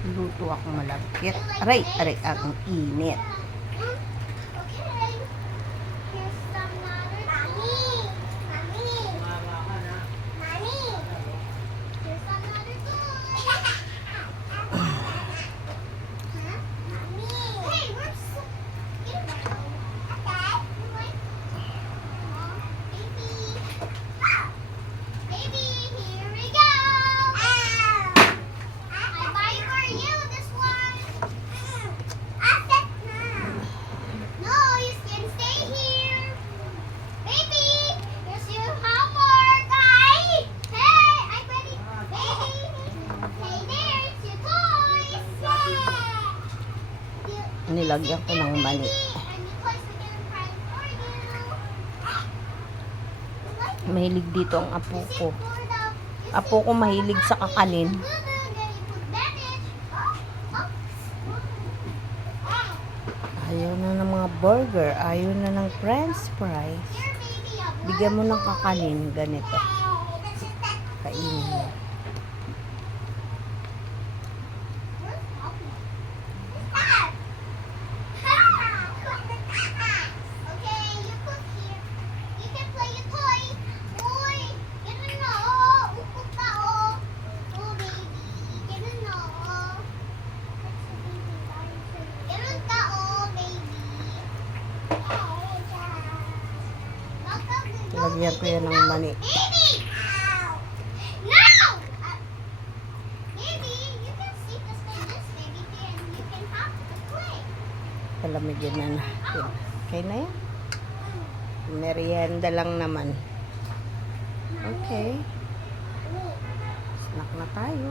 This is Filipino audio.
Luto ako malagkit. Aray, aray, ang init. Nilagyan ko ng mani. Mahilig dito ang apo ko. Apo ko mahilig sa kakanin. Ayaw na ng mga burger. Ayaw na ng french fries. Bigyan mo ng kakanin. Ganito. Kainin mo. Lagyan ko yan ng mani. Palamigyan na natin. Okay na yan. Merienda lang naman. Okay. Snack na tayo.